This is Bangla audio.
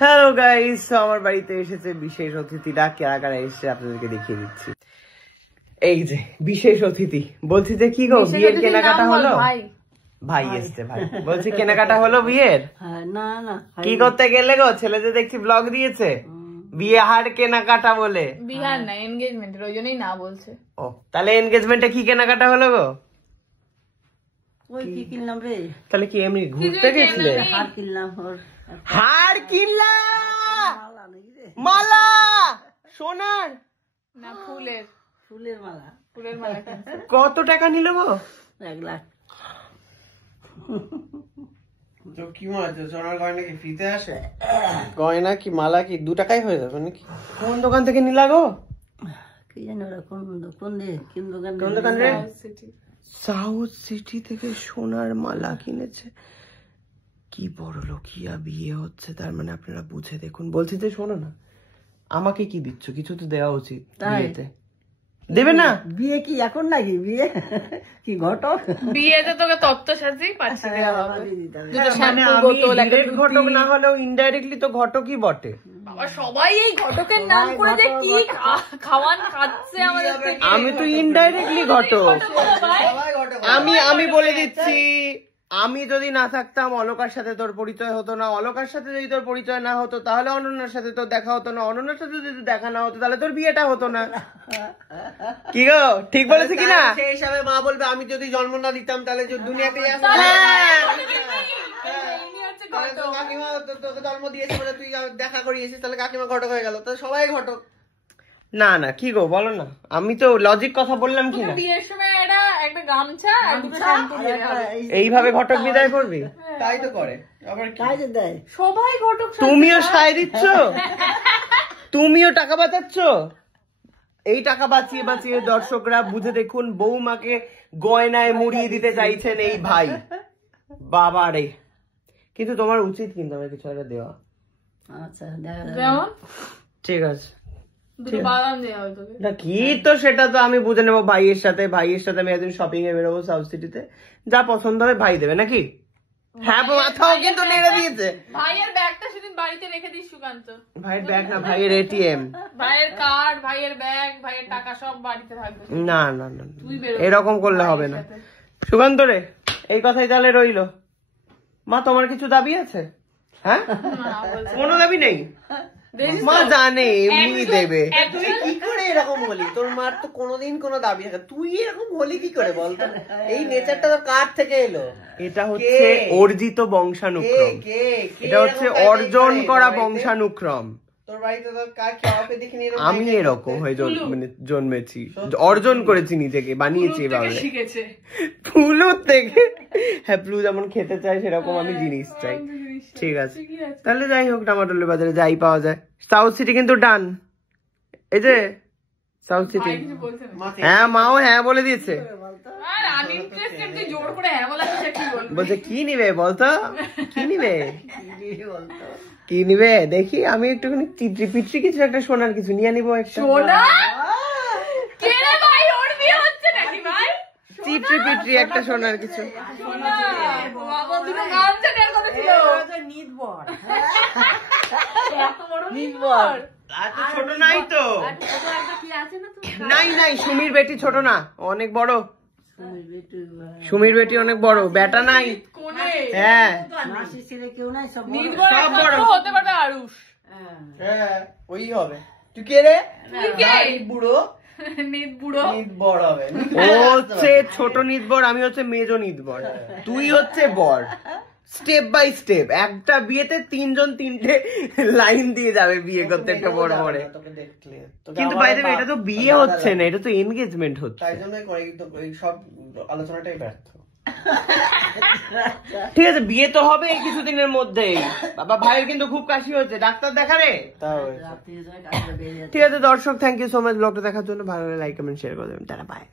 হ্যালো গাইস, আমার বাড়িতে এসেছে বিশেষ অতিথিরা। কারা কারা এসেছে আপনাদেরকে দেখিয়ে দিচ্ছি। এই যে বিশেষ অতিথি। বলছি যে কি গো, বিয়ের কেনাকাটা হলো? ভাই এসছে ভাই। বলছি কেনাকাটা হলো বিয়ের? না না, কি করতে গেলে গো? ছেলে যে দেখছি ব্লগ দিয়েছে বিয়ে হার কেনাকাটা বলে। বিহার না, এনগেজমেন্টের, ওই জন্যই না বলছে। ও তাহলে এনগেজমেন্টে কি কেনাকাটা হলো গো? ওই কি কিনলাম রে? তাহলে কি এমনি ঘুরতে গেছিলে? হার কিনলাম, হার কিনলা? মালা সোনার না ফুলের? ফুলের মালা। ফুলের মালা কিনছে। কত টাকা নিল গো? 1 লাখ। তো কি মনে হচ্ছে সোনার গয়না কি ফ্রিতে আসে? গয়না কি মালা কি 2 টাকায় হয়ে যাবে নাকি? কোন দোকান থেকে নিলা গো? কি জানি ওরা কোন দোকান কোন দোকান রে? সাউথ সিটি থেকে সোনার মালা কিনেছে। কি বড় লোকিয়া বিয়ে হচ্ছে, তার মানে আপনারা বুঝে দেখুন। বলছি যে শোনো না, আমাকে কি দিচ্ছ? কিছু তো দেওয়া উচিত। বিয়েতে দেবে না? বিয়ে কি এখন নাকি? বিয়ে কি ঘটক? বিয়েতে তোকে তত্ত্ব সাজি পাচ্ছি দেওয়া হবে। ঘটক না হলেও ইনডাইরেক্টলি তো ঘটকই বটে। বাবা সবাই এই ঘটকের নাম করে যে কি খাওয়ান খাচ্ছে আমাদের থেকে। আমি তো ইনডাইরেক্টলি ঘটক। আমি বলে দিচ্ছি, আমি যদি না থাকতাম অলোকার সাথে তোর পরিচয় হতো না। অলোকার সাথে যদি তোর পরিচয় না হতো তাহলে অনন্যার সাথে তোর দেখা হতো না। অনন্যার সাথে যদি দেখা না হতো তাহলে তোর বিয়েটা হতো না। কি গো, ঠিক বলেছি কিনা? সেই হিসাবে মা বলবে আমি যদি জন্ম না দিতাম তাহলে দুনিয়াতে কাকিমা তোকে জন্ম দিয়েছে বলে তুই দেখা করিয়েছিস, তাহলে কাকিমা ঘটক হয়ে গেল। তো সবাই ঘটক। না না, কি গো বলো না, আমি তো লজিক কথা বললাম কি না? বিয়ের সময় একটা গামছা আর দুটো শ্যাম্পু দিয়ে হবে। এইভাবে ঘটক বিদায় করবি? তাই তো করে। আবার কাজে দেয় সবাই ঘটক। তুমিও সায় দিচ্ছ, তুমিও টাকা বাঁচাচ্ছ। এই টাকা বাঁচিয়ে বাঁচিয়ে দর্শকরা বুঝে দেখুন, বৌমাকে গয়নায় মুড়িয়ে দিতে চাইছেন এই ভাই। বাবারে, কিন্তু তোমার উচিত কিন্তু আমার কিছু একটা দেওয়া। আচ্ছা যেমন ঠিক আছে, দুটো বাদাম দেওয়া হবে তোকে। না কি তো সেটা তো আমি বুঝে নেবো। ভাইয়ের সাথে আমি একদিন শপিং এ বেরোবো সাউথ সিটিতে, যা পছন্দ হবে ভাই দেবে নাকি? হ্যাঁ, মাথাও কিন্তু নেড়ে দিয়েছে। ভাইয়ের ব্যাগটা সেদিন বাড়িতে রেখে দিস সুকান্ত। ভাইয়ের ব্যাগ না, ভাইয়ের এটিএম। ভাইয়ের কার্ড, ভাইয়ের ব্যাগ, ভাইয়ের টাকা সব বাড়িতে থাকবে। না না না, এরকম করলে হবে না। সুকান্ত রে, এই কথাই তাহলে রইলো। মা তোমার কিছু দাবি আছে? হ্যাঁ, কোনো দাবি নেই? মা জানে এমনি দেবে। তুই কি করে এরকম বলি? তোর মার তো কোনোদিন কোনো দাবি আছে, তুই এরকম বলি কি করে বলতো? এই নেচারটা তোর কার থেকে এলো? এটা হচ্ছে অর্জিত বংশানুক্রম। এটা হচ্ছে অর্জন করা বংশানুক্রম। তোর বাড়িতে তো কার খাওয়াতে দেখিনি। আমি এরকম হয়ে জন্মেছি, অর্জন করেছি, নিজেকে বানিয়েছি এভাবে। ফুলু থেকে। হ্যাঁ, প্লু যেমন খেতে চাই সেরকম আমি জিনিস চাই। ঠিক আছে, তাহলে যাই হোক, টমাটোলের বাজারে যাই পাওয়া যায়। সাউথ সিটি কিন্তু ডান। এই যে সাউথ সিটি। হ্যাঁ, মাও হ্যাঁ বলে দিয়েছে। বলছে কি নিবে বলতো, কি নিবে, কি নিবে দেখি। আমি একটুখানি চিত্রি পিত্রি কিছু একটা সোনার কিছু নিয়ে নিবো। একটা চিত্রি পিত্রি একটা সোনার কিছু। ছোট নাই তো, নাই সুমির বেটি ছোট না, অনেক বড়। সুমির বেটি অনেক বড়, বেটা নাই। হ্যাঁ, হতে পারে আরুষ। হ্যাঁ, ওই হবে। তুই কে রে? বুড়ো নিতবর হবে। ও হচ্ছে ছোট নিতবর, আমি হচ্ছে মেজো নিতবর। তুই হচ্ছে বর। স্টেপ বাই স্টেপ একটা বিয়েতে 3 জন 3টে লাইন দিয়ে যাবে বিয়ে করতে একটা বড় বড়। কিন্তু বাইরে এটা তো বিয়ে হচ্ছে না, এটা তো এনগেজমেন্ট হচ্ছে। তাই জন্য সব আলোচনাটাই ব্যর্থ। ঠিক আছে, বিয়ে তো হবে এই কিছুদিনের মধ্যেই। বাবা ভাইয়ের কিন্তু খুব কাশি হচ্ছে, ডাক্তার দেখারে। ঠিক আছে দর্শক, থ্যাংক ইউ সো মাচ ব্লগটা দেখার জন্য। ভালো লাগলে লাইক কমেন্ট শেয়ার করে দেবেন। তারা বাই।